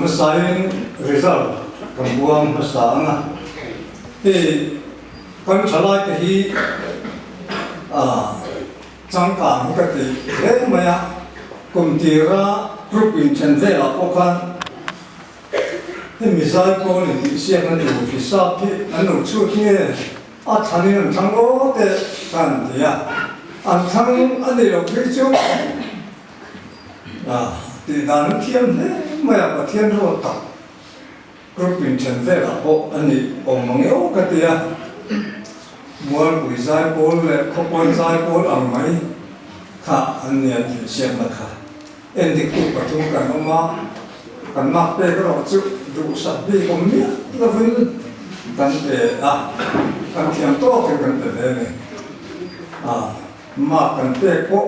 mà sai result cầm buông mà sáng à thì con trả lại cái trong cả cái thế mà ya công ty ra group in chân thế là có khăn thì mình sai có những cái xe anh đủ thì sao thì anh đủ chút kia thằng này thằng đó thì cần gì à thằng anh đi đâu biết chứ thì 나는 thiên mà là thiên rồi tập group in chân thế là có anh đi ông nghe cái gì à mua quỷ sai bồn lệ không quan sai bồn ăn mấy khá anh nhận thì xem mà khá em thì cũng phải chung cả nó mà mặc về cái đó chịu đủ sạch đi không biết là vẫn cần để cần thiền tốt thì cần để này mà cần để có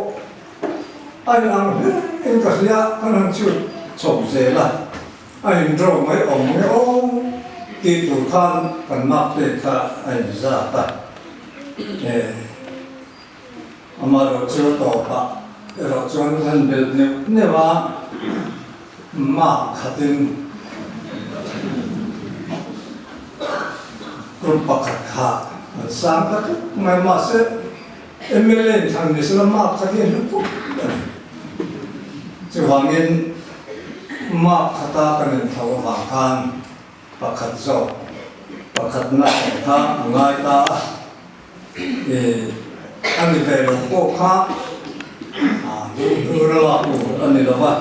anh ăn hết em cả nhà anh ăn chịu chồng dễ là anh rồi mấy ông mấy ông kỳ thủ khan cần mặc về cả anh ra ta 아마도 저도 봐 여러 좋은 내와 막 같은 그룹 같아 상가 말 맛에 MLA 장에서 막 같은 했고 저 왕인 막 갔다 가는 타고 막한 바깥서 바깥나 다 응아이다 anh về đồng bộ khác đưa ra anh này là vậy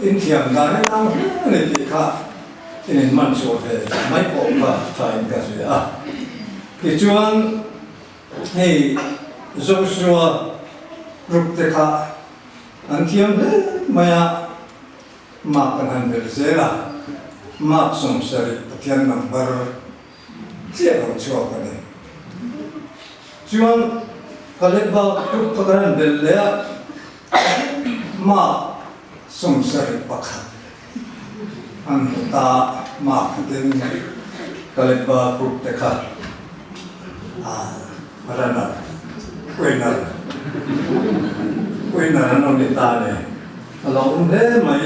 in thiểm ra cái năng này thì khác thì nên mình số về mấy bộ và phải cái gì thì chuan thì Joshua group thế khác anh thiểm đấy mà cần hành việc gì là mà sống sari thiểm number chia làm cho cái này chuan kaleba tu pagaran belya ma sumsari pakha anta ma kden kaleba tu tekha marana koina no ni ta ne along le mai